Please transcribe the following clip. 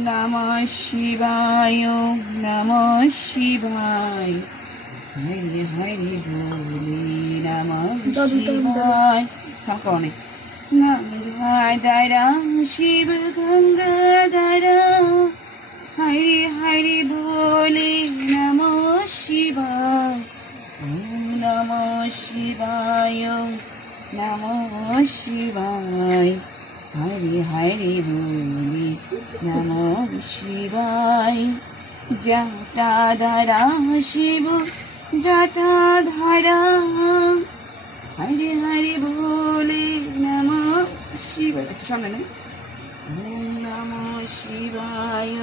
নমঃ শিবায় নমঃ শিবায় হরে হরে বলে নমঃ শিবায় সকলে গঙ্গাধরা শিব গঙ্গাধরা হরে হরে বলে নমঃ শিবায় নমঃ শিবায় নমঃ শিবায় হরে হরে বলে নমঃ শিবায় জটাধরা শিব জটাধরা হরে হরে বলে নমঃ শিবায় একটু সামনে নেই নমঃ শিবায়